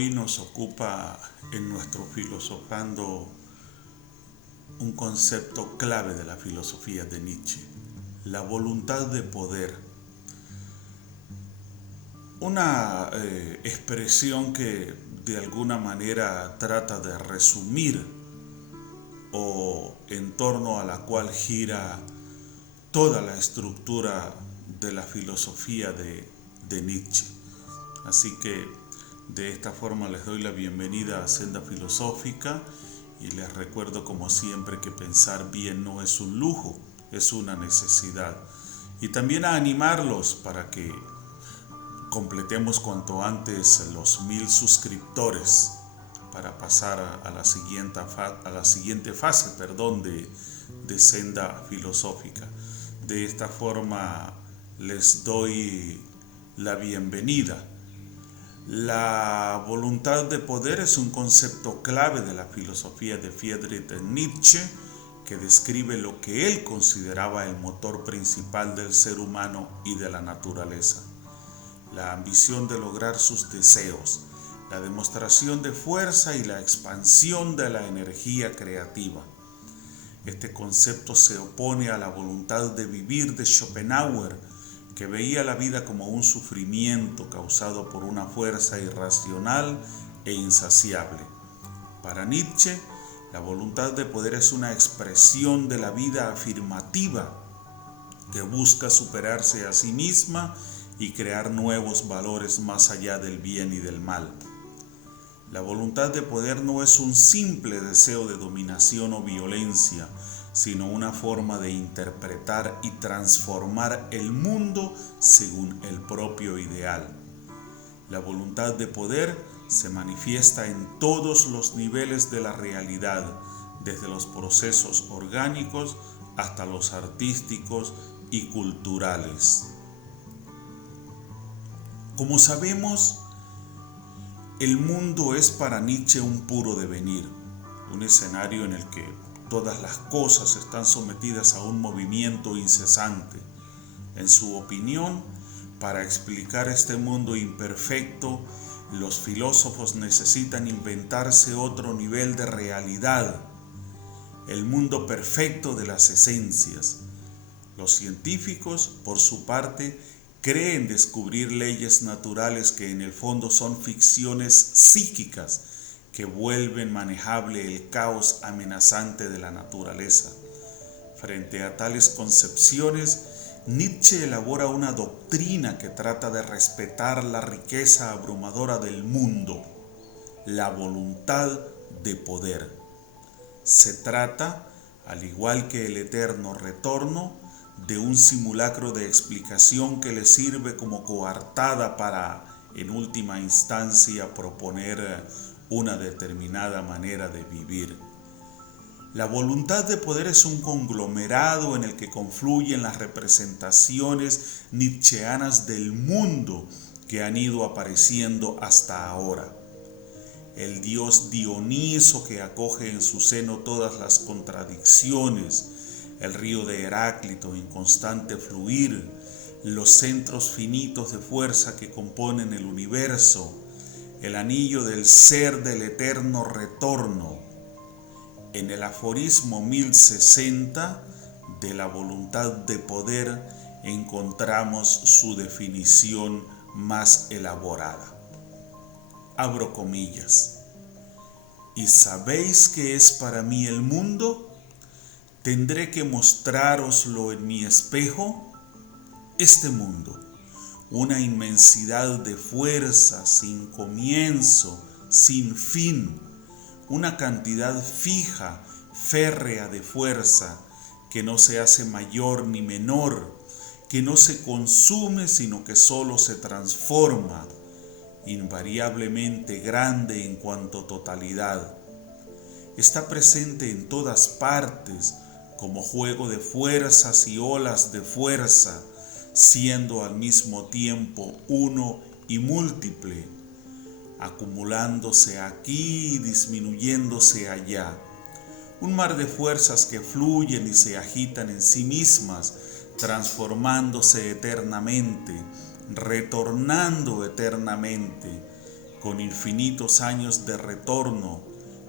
Hoy nos ocupa en nuestro filosofando un concepto clave de la filosofía de Nietzsche, la voluntad de poder. Una expresión que de alguna manera trata de resumir o en torno a la cual gira toda la estructura de la filosofía de Nietzsche. Así que de esta forma les doy la bienvenida a Senda Filosófica y les recuerdo como siempre que pensar bien no es un lujo, es una necesidad. Y también a animarlos para que completemos cuanto antes los 1000 suscriptores para pasar a la siguiente fase de Senda Filosófica. De esta forma les doy la bienvenida. La voluntad de poder es un concepto clave de la filosofía de Friedrich Nietzsche, que describe lo que él consideraba el motor principal del ser humano y de la naturaleza: la ambición de lograr sus deseos, la demostración de fuerza y la expansión de la energía creativa. Este concepto se opone a la voluntad de vivir de Schopenhauer, que veía la vida como un sufrimiento causado por una fuerza irracional e insaciable. Para Nietzsche, la voluntad de poder es una expresión de la vida afirmativa que busca superarse a sí misma y crear nuevos valores más allá del bien y del mal. La voluntad de poder no es un simple deseo de dominación o violencia, sino una forma de interpretar y transformar el mundo según el propio ideal. La voluntad de poder se manifiesta en todos los niveles de la realidad, desde los procesos orgánicos hasta los artísticos y culturales. Como sabemos, el mundo es para Nietzsche un puro devenir, un escenario en el que todas las cosas están sometidas a un movimiento incesante. En su opinión, para explicar este mundo imperfecto, los filósofos necesitan inventarse otro nivel de realidad, el mundo perfecto de las esencias. Los científicos, por su parte, creen descubrir leyes naturales que en el fondo son ficciones psíquicas que vuelven manejable el caos amenazante de la naturaleza. Frente a tales concepciones, Nietzsche elabora una doctrina que trata de respetar la riqueza abrumadora del mundo, la voluntad de poder. Se trata, al igual que el eterno retorno, de un simulacro de explicación que le sirve como coartada para, en última instancia, proponer una determinada manera de vivir. La voluntad de poder es un conglomerado en el que confluyen las representaciones nietzscheanas del mundo que han ido apareciendo hasta ahora. El dios Dioniso, que acoge en su seno todas las contradicciones, el río de Heráclito en constante fluir, los centros finitos de fuerza que componen el universo, el anillo del ser del eterno retorno. En el aforismo 1060 de la voluntad de poder encontramos su definición más elaborada. Abro comillas. ¿Y sabéis qué es para mí el mundo? ¿Tendré que mostrároslo en mi espejo? Este mundo, una inmensidad de fuerza sin comienzo, sin fin, una cantidad fija, férrea de fuerza, que no se hace mayor ni menor, que no se consume sino que solo se transforma, invariablemente grande en cuanto totalidad. Está presente en todas partes, como juego de fuerzas y olas de fuerza, siendo al mismo tiempo uno y múltiple, acumulándose aquí y disminuyéndose allá. Un mar de fuerzas que fluyen y se agitan en sí mismas, transformándose eternamente, retornando eternamente, con infinitos años de retorno,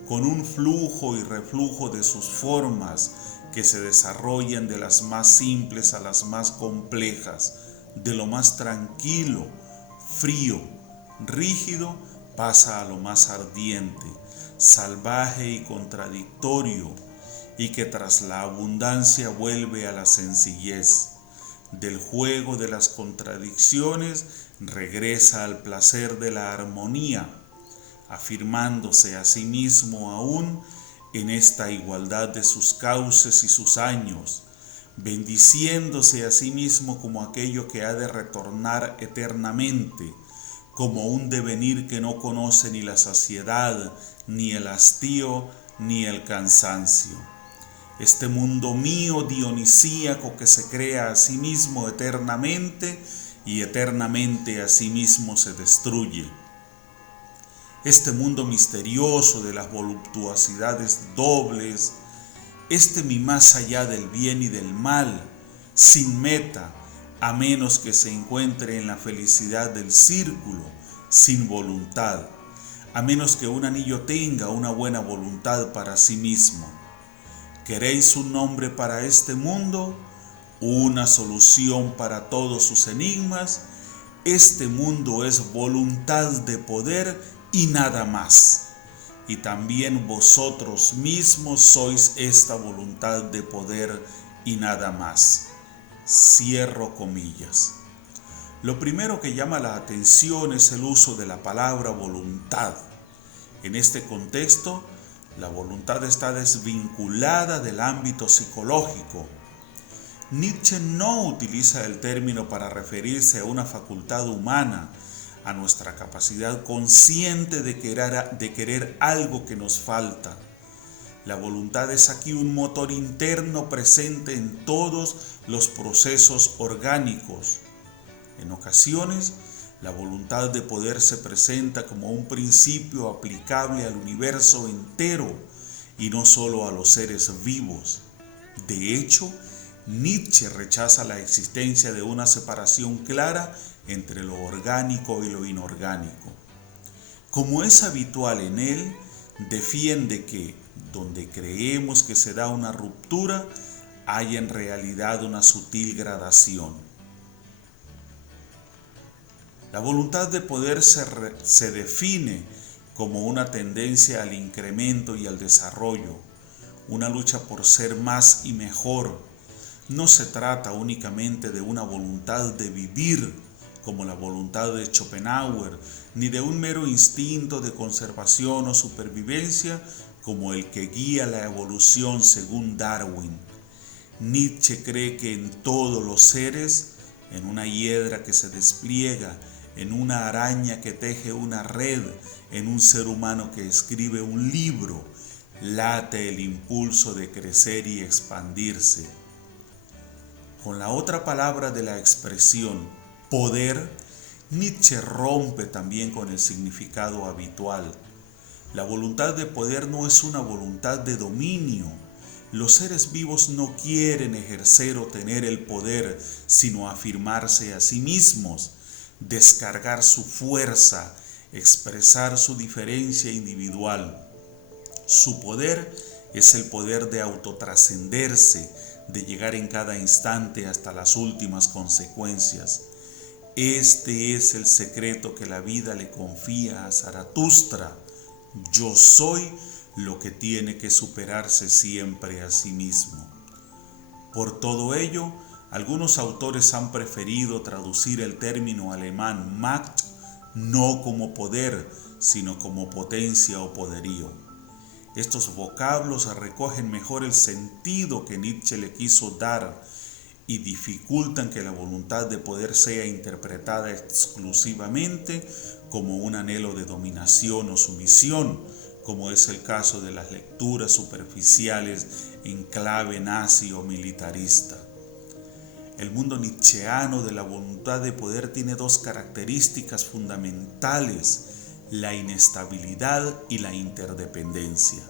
con un flujo y reflujo de sus formas que se desarrollan de las más simples a las más complejas, de lo más tranquilo, frío, rígido, pasa a lo más ardiente, salvaje y contradictorio, y que tras la abundancia vuelve a la sencillez. Del juego de las contradicciones regresa al placer de la armonía, afirmándose a sí mismo aún en esta igualdad de sus cauces y sus años, bendiciéndose a sí mismo como aquello que ha de retornar eternamente, como un devenir que no conoce ni la saciedad, ni el hastío, ni el cansancio. Este mundo mío dionisíaco que se crea a sí mismo eternamente y eternamente a sí mismo se destruye. Este mundo misterioso de las voluptuosidades dobles, este mi más allá del bien y del mal, sin meta, a menos que se encuentre en la felicidad del círculo, sin voluntad, a menos que un anillo tenga una buena voluntad para sí mismo. ¿Queréis un nombre para este mundo? ¿Una solución para todos sus enigmas? Este mundo es voluntad de poder y nada más. Y también vosotros mismos sois esta voluntad de poder y nada más. Cierro comillas. Lo primero que llama la atención es el uso de la palabra voluntad. En este contexto, la voluntad está desvinculada del ámbito psicológico. Nietzsche no utiliza el término para referirse a una facultad humana, a nuestra capacidad consciente de querer algo que nos falta. La voluntad es aquí un motor interno presente en todos los procesos orgánicos. En ocasiones, la voluntad de poder se presenta como un principio aplicable al universo entero y no solo a los seres vivos. De hecho, Nietzsche rechaza la existencia de una separación clara entre lo orgánico y lo inorgánico. Como es habitual en él, defiende que, donde creemos que se da una ruptura, hay en realidad una sutil gradación. La voluntad de poder se define como una tendencia al incremento y al desarrollo, una lucha por ser más y mejor. No se trata únicamente de una voluntad de vivir, como la voluntad de Schopenhauer, ni de un mero instinto de conservación o supervivencia, como el que guía la evolución según Darwin. Nietzsche cree que en todos los seres, en una hiedra que se despliega, en una araña que teje una red, en un ser humano que escribe un libro, late el impulso de crecer y expandirse. Con la otra palabra de la expresión, poder, Nietzsche rompe también con el significado habitual. La voluntad de poder no es una voluntad de dominio. Los seres vivos no quieren ejercer o tener el poder, sino afirmarse a sí mismos, descargar su fuerza, expresar su diferencia individual. Su poder es el poder de autotrascenderse, de llegar en cada instante hasta las últimas consecuencias. Este es el secreto que la vida le confía a Zaratustra. Yo soy lo que tiene que superarse siempre a sí mismo. Por todo ello, algunos autores han preferido traducir el término alemán Macht no como poder, sino como potencia o poderío. Estos vocablos recogen mejor el sentido que Nietzsche le quiso dar y dificultan que la voluntad de poder sea interpretada exclusivamente como un anhelo de dominación o sumisión, como es el caso de las lecturas superficiales en clave nazi o militarista. El mundo nietzscheano de la voluntad de poder tiene dos características fundamentales: la inestabilidad y la interdependencia.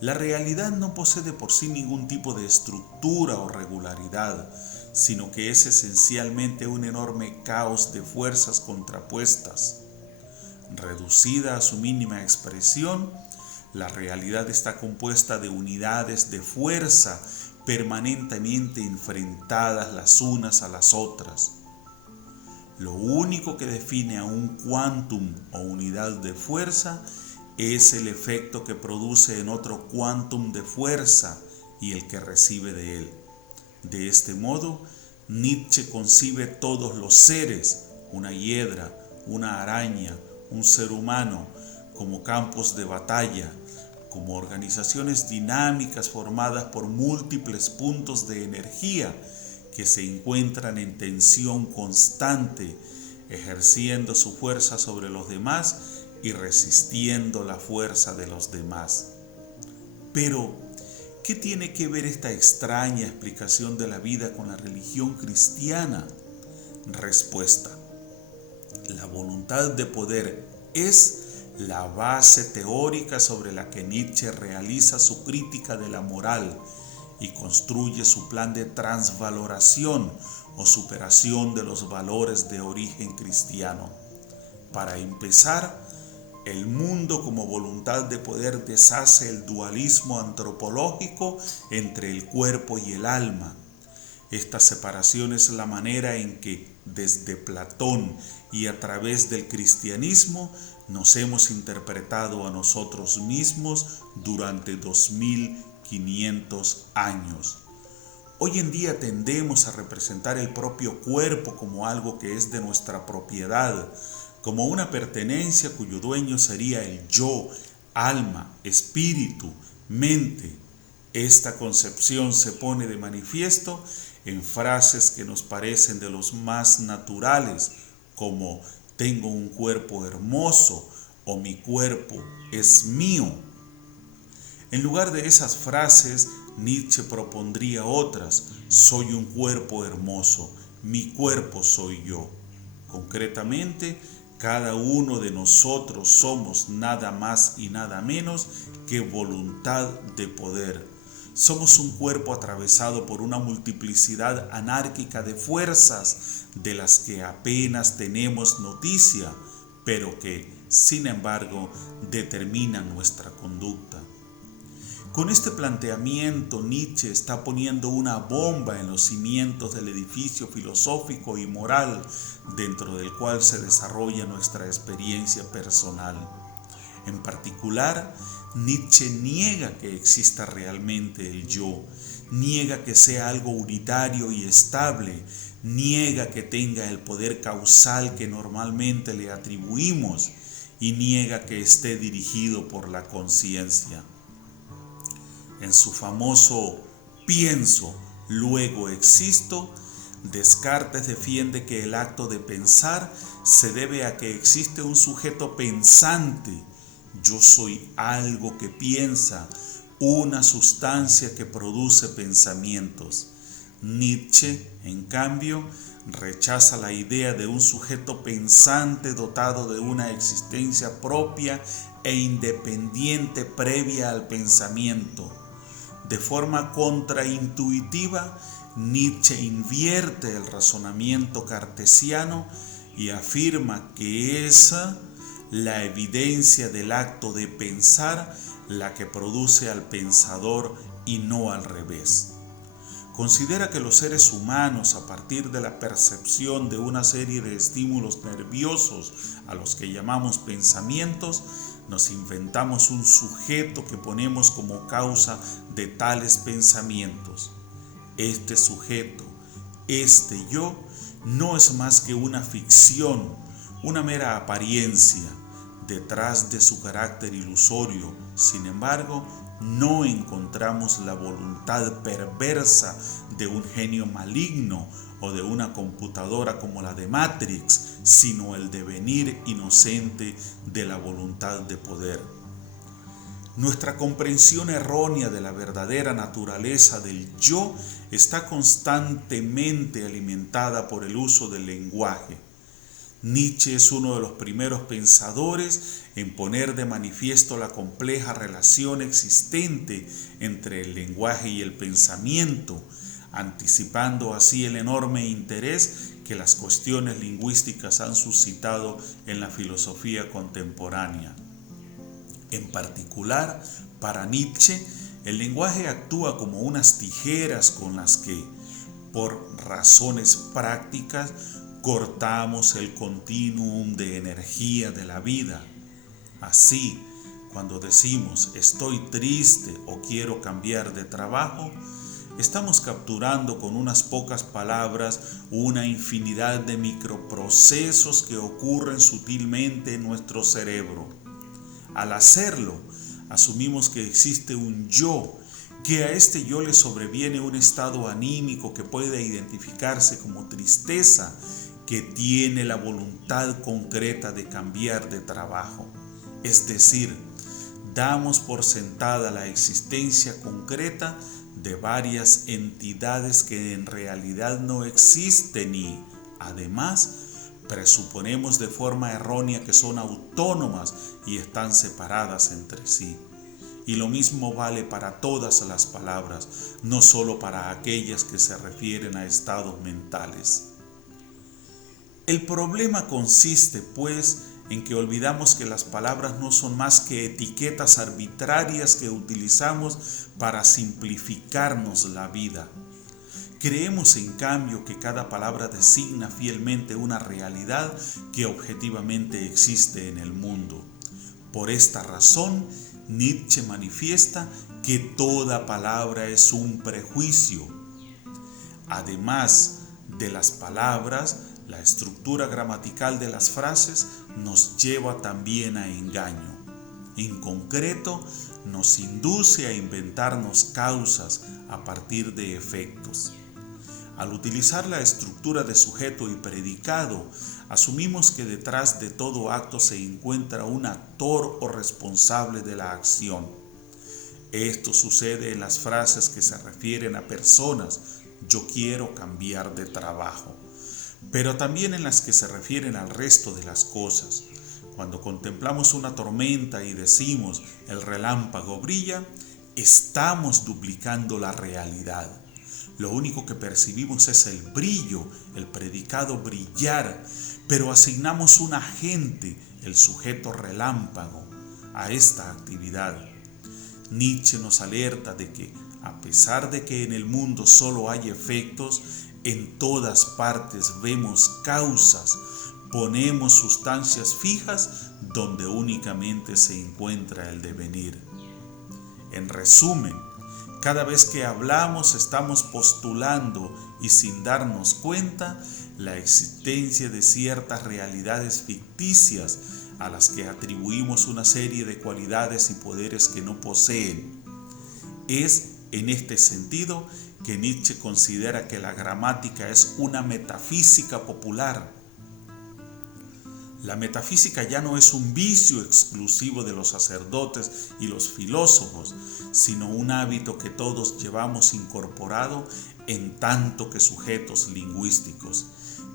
La realidad no posee de por sí ningún tipo de estructura o regularidad, sino que es esencialmente un enorme caos de fuerzas contrapuestas. Reducida a su mínima expresión, la realidad está compuesta de unidades de fuerza permanentemente enfrentadas las unas a las otras. Lo único que define a un quantum o unidad de fuerza es el efecto que produce en otro quantum de fuerza y el que recibe de él. De este modo, Nietzsche concibe todos los seres, una hiedra, una araña, un ser humano, como campos de batalla, como organizaciones dinámicas formadas por múltiples puntos de energía que se encuentran en tensión constante, ejerciendo su fuerza sobre los demás y resistiendo la fuerza de los demás. Pero, ¿qué tiene que ver esta extraña explicación de la vida con la religión cristiana? Respuesta: la voluntad de poder es la base teórica sobre la que Nietzsche realiza su crítica de la moral y construye su plan de transvaloración o superación de los valores de origen cristiano. Para empezar, el mundo como voluntad de poder deshace el dualismo antropológico entre el cuerpo y el alma. Esta separación es la manera en que, desde Platón y a través del cristianismo, nos hemos interpretado a nosotros mismos durante 2500 años. Hoy en día tendemos a representar el propio cuerpo como algo que es de nuestra propiedad, como una pertenencia cuyo dueño sería el yo, alma, espíritu, mente. Esta concepción se pone de manifiesto en frases que nos parecen de los más naturales, como tengo un cuerpo hermoso o mi cuerpo es mío. En lugar de esas frases, Nietzsche propondría otras: soy un cuerpo hermoso, mi cuerpo soy yo. Concretamente, cada uno de nosotros somos nada más y nada menos que voluntad de poder. Somos un cuerpo atravesado por una multiplicidad anárquica de fuerzas de las que apenas tenemos noticia, pero que, sin embargo, determinan nuestra conducta. Con este planteamiento, Nietzsche está poniendo una bomba en los cimientos del edificio filosófico y moral dentro del cual se desarrolla nuestra experiencia personal. En particular, Nietzsche niega que exista realmente el yo, niega que sea algo unitario y estable, niega que tenga el poder causal que normalmente le atribuimos y niega que esté dirigido por la conciencia. En su famoso pienso, luego existo, Descartes defiende que el acto de pensar se debe a que existe un sujeto pensante. Yo soy algo que piensa, una sustancia que produce pensamientos. Nietzsche, en cambio, rechaza la idea de un sujeto pensante dotado de una existencia propia e independiente previa al pensamiento. De forma contraintuitiva, Nietzsche invierte el razonamiento cartesiano y afirma que es la evidencia del acto de pensar la que produce al pensador y no al revés. Considera que los seres humanos, a partir de la percepción de una serie de estímulos nerviosos a los que llamamos pensamientos, nos inventamos un sujeto que ponemos como causa de tales pensamientos. Este sujeto, este yo, no es más que una ficción, una mera apariencia. Detrás de su carácter ilusorio, sin embargo, no encontramos la voluntad perversa de un genio maligno o de una computadora como la de Matrix, sino el devenir inocente de la voluntad de poder. Nuestra comprensión errónea de la verdadera naturaleza del yo está constantemente alimentada por el uso del lenguaje. Nietzsche es uno de los primeros pensadores en poner de manifiesto la compleja relación existente entre el lenguaje y el pensamiento, anticipando así el enorme interés que las cuestiones lingüísticas han suscitado en la filosofía contemporánea. En particular, para Nietzsche, el lenguaje actúa como unas tijeras con las que, por razones prácticas, cortamos el continuum de energía de la vida. Así, cuando decimos estoy triste o quiero cambiar de trabajo, estamos capturando con unas pocas palabras una infinidad de microprocesos que ocurren sutilmente en nuestro cerebro. Al hacerlo, asumimos que existe un yo, que a este yo le sobreviene un estado anímico que puede identificarse como tristeza, que tiene la voluntad concreta de cambiar de trabajo. Es decir, damos por sentada la existencia concreta de varias entidades que en realidad no existen y, además, presuponemos de forma errónea que son autónomas y están separadas entre sí. Y lo mismo vale para todas las palabras, no solo para aquellas que se refieren a estados mentales. El problema consiste, pues, en que olvidamos que las palabras no son más que etiquetas arbitrarias que utilizamos para simplificarnos la vida. Creemos, en cambio, que cada palabra designa fielmente una realidad que objetivamente existe en el mundo. Por esta razón, Nietzsche manifiesta que toda palabra es un prejuicio. Además de las palabras, la estructura gramatical de las frases nos lleva también a engaño. En concreto, nos induce a inventarnos causas a partir de efectos. Al utilizar la estructura de sujeto y predicado, asumimos que detrás de todo acto se encuentra un actor o responsable de la acción. Esto sucede en las frases que se refieren a personas, yo quiero cambiar de trabajo, pero también en las que se refieren al resto de las cosas. Cuando contemplamos una tormenta y decimos el relámpago brilla, estamos duplicando la realidad. Lo único que percibimos es el brillo, el predicado brillar, pero asignamos un agente, el sujeto relámpago, a esta actividad. Nietzsche nos alerta de que, a pesar de que en el mundo solo hay efectos, en todas partes vemos causas, ponemos sustancias fijas donde únicamente se encuentra el devenir. En resumen, cada vez que hablamos estamos postulando y sin darnos cuenta la existencia de ciertas realidades ficticias a las que atribuimos una serie de cualidades y poderes que no poseen. Es en este sentido que Nietzsche considera que la gramática es una metafísica popular. La metafísica ya no es un vicio exclusivo de los sacerdotes y los filósofos, sino un hábito que todos llevamos incorporado en tanto que sujetos lingüísticos.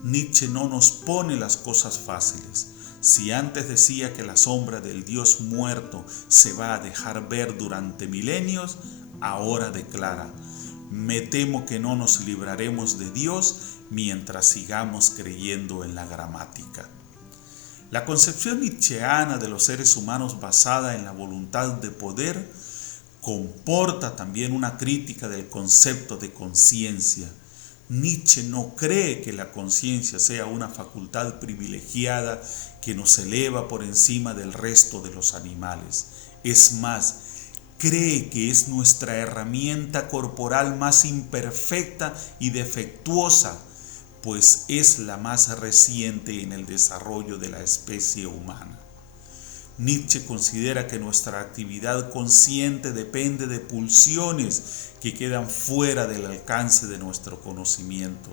Nietzsche no nos pone las cosas fáciles. Si antes decía que la sombra del Dios muerto se va a dejar ver durante milenios, ahora declara: me temo que no nos libraremos de Dios mientras sigamos creyendo en la gramática. La concepción nietzscheana de los seres humanos basada en la voluntad de poder comporta también una crítica del concepto de conciencia. Nietzsche no cree que la conciencia sea una facultad privilegiada que nos eleva por encima del resto de los animales. Es más, cree que es nuestra herramienta corporal más imperfecta y defectuosa, pues es la más reciente en el desarrollo de la especie humana. Nietzsche considera que nuestra actividad consciente depende de pulsiones que quedan fuera del alcance de nuestro conocimiento.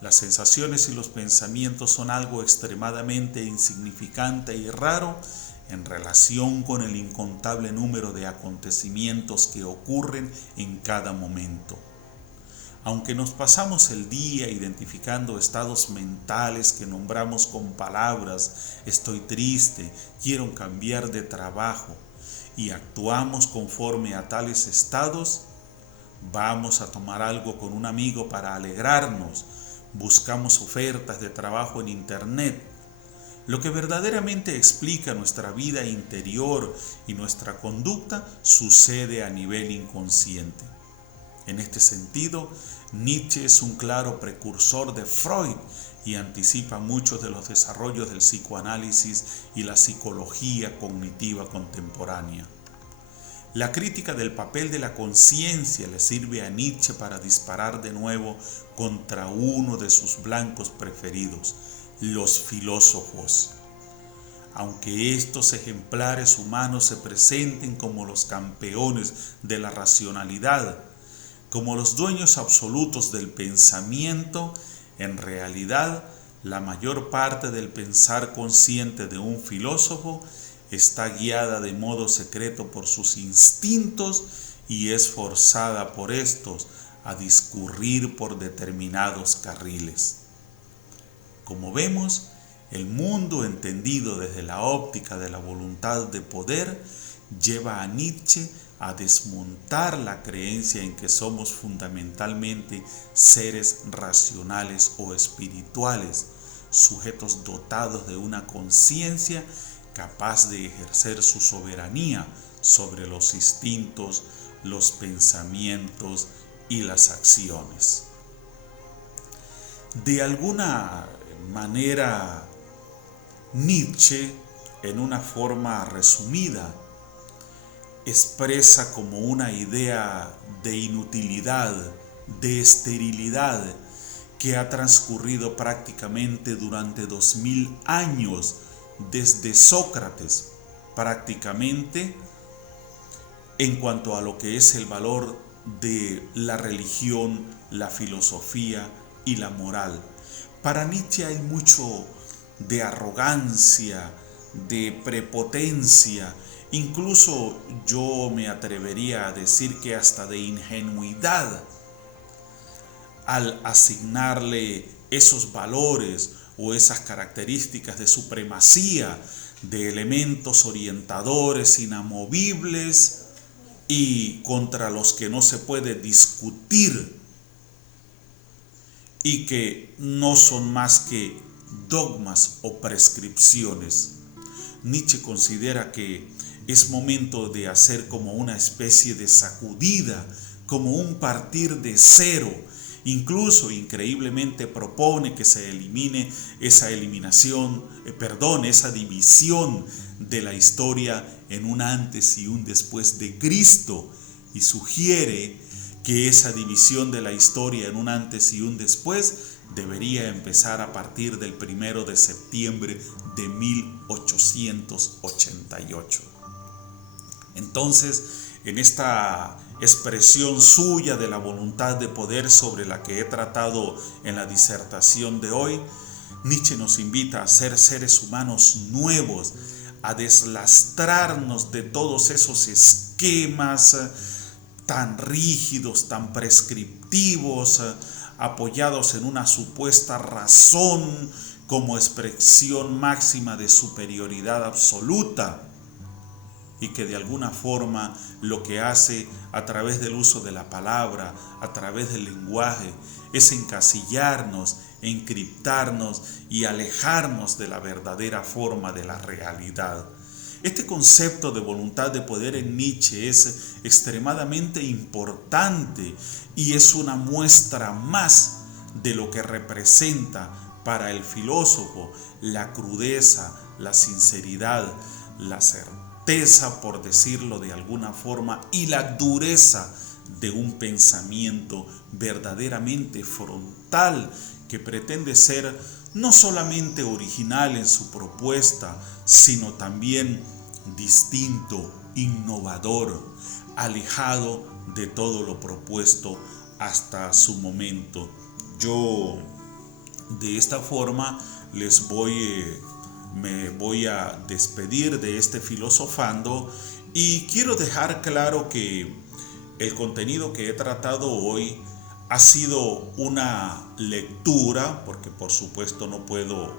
Las sensaciones y los pensamientos son algo extremadamente insignificante y raro en relación con el incontable número de acontecimientos que ocurren en cada momento. Aunque nos pasamos el día identificando estados mentales que nombramos con palabras, estoy triste, quiero cambiar de trabajo, y actuamos conforme a tales estados, vamos a tomar algo con un amigo para alegrarnos, buscamos ofertas de trabajo en internet. Lo que verdaderamente explica nuestra vida interior y nuestra conducta sucede a nivel inconsciente. En este sentido, Nietzsche es un claro precursor de Freud y anticipa muchos de los desarrollos del psicoanálisis y la psicología cognitiva contemporánea. La crítica del papel de la conciencia le sirve a Nietzsche para disparar de nuevo contra uno de sus blancos preferidos, los filósofos. Aunque estos ejemplares humanos se presenten como los campeones de la racionalidad, como los dueños absolutos del pensamiento, en realidad la mayor parte del pensar consciente de un filósofo está guiada de modo secreto por sus instintos y es forzada por estos a discurrir por determinados carriles. Como vemos, el mundo entendido desde la óptica de la voluntad de poder lleva a Nietzsche a desmontar la creencia en que somos fundamentalmente seres racionales o espirituales, sujetos dotados de una conciencia capaz de ejercer su soberanía sobre los instintos, los pensamientos y las acciones. De alguna manera, Nietzsche, en una forma resumida, expresa como una idea de inutilidad, de esterilidad, que ha transcurrido prácticamente durante 2000 años, desde Sócrates, prácticamente, en cuanto a lo que es el valor de la religión, la filosofía y la moral. Para Nietzsche hay mucho de arrogancia, de prepotencia, incluso yo me atrevería a decir que hasta de ingenuidad, al asignarle esos valores o esas características de supremacía, de elementos orientadores inamovibles y contra los que no se puede discutir y que no son más que dogmas o prescripciones. Nietzsche considera que es momento de hacer como una especie de sacudida, como un partir de cero. Incluso increíblemente propone que se elimine esa esa división de la historia en un antes y un después de Cristo, y sugiere que esa división de la historia en un antes y un después debería empezar a partir del 1 de septiembre de 1888. Entonces, en esta expresión suya de la voluntad de poder sobre la que he tratado en la disertación de hoy, Nietzsche nos invita a ser seres humanos nuevos, a deslastrarnos de todos esos esquemas tan rígidos, tan prescriptivos, apoyados en una supuesta razón como expresión máxima de superioridad absoluta, y que de alguna forma lo que hace a través del uso de la palabra, a través del lenguaje, es encasillarnos, encriptarnos y alejarnos de la verdadera forma de la realidad. Este concepto de voluntad de poder en Nietzsche es extremadamente importante y es una muestra más de lo que representa para el filósofo la crudeza, la sinceridad, la certeza, por decirlo de alguna forma, y la dureza de un pensamiento verdaderamente frontal que pretende ser no solamente original en su propuesta, sino también distinto, innovador, alejado de todo lo propuesto hasta su momento. Yo de esta forma me voy a despedir de este filosofando y quiero dejar claro que el contenido que he tratado hoy ha sido una lectura, porque por supuesto no puedo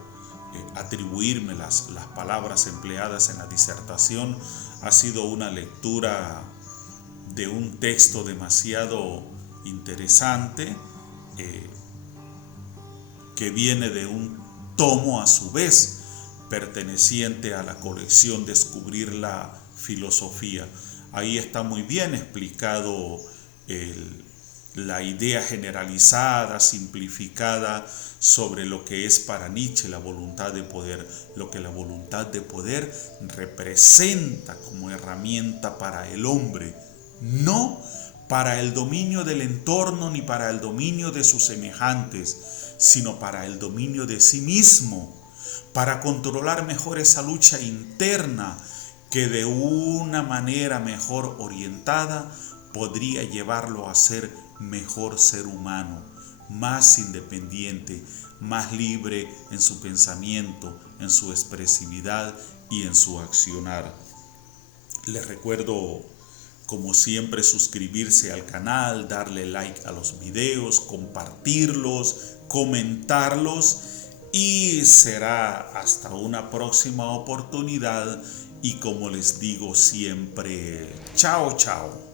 atribuirme las palabras empleadas en la disertación. Ha sido una lectura de un texto demasiado interesante, que viene de un tomo a su vez perteneciente a la colección Descubrir la Filosofía. Ahí está muy bien explicado la idea generalizada, simplificada sobre lo que es para Nietzsche la voluntad de poder, lo que la voluntad de poder representa como herramienta para el hombre, no para el dominio del entorno ni para el dominio de sus semejantes, sino para el dominio de sí mismo, para controlar mejor esa lucha interna que de una manera mejor orientada podría llevarlo a ser mejor ser humano, más independiente, más libre en su pensamiento, en su expresividad y en su accionar. Les recuerdo, como siempre, suscribirse al canal, darle like a los videos, compartirlos, comentarlos, y será hasta una próxima oportunidad. Y como les digo siempre, chao, chao.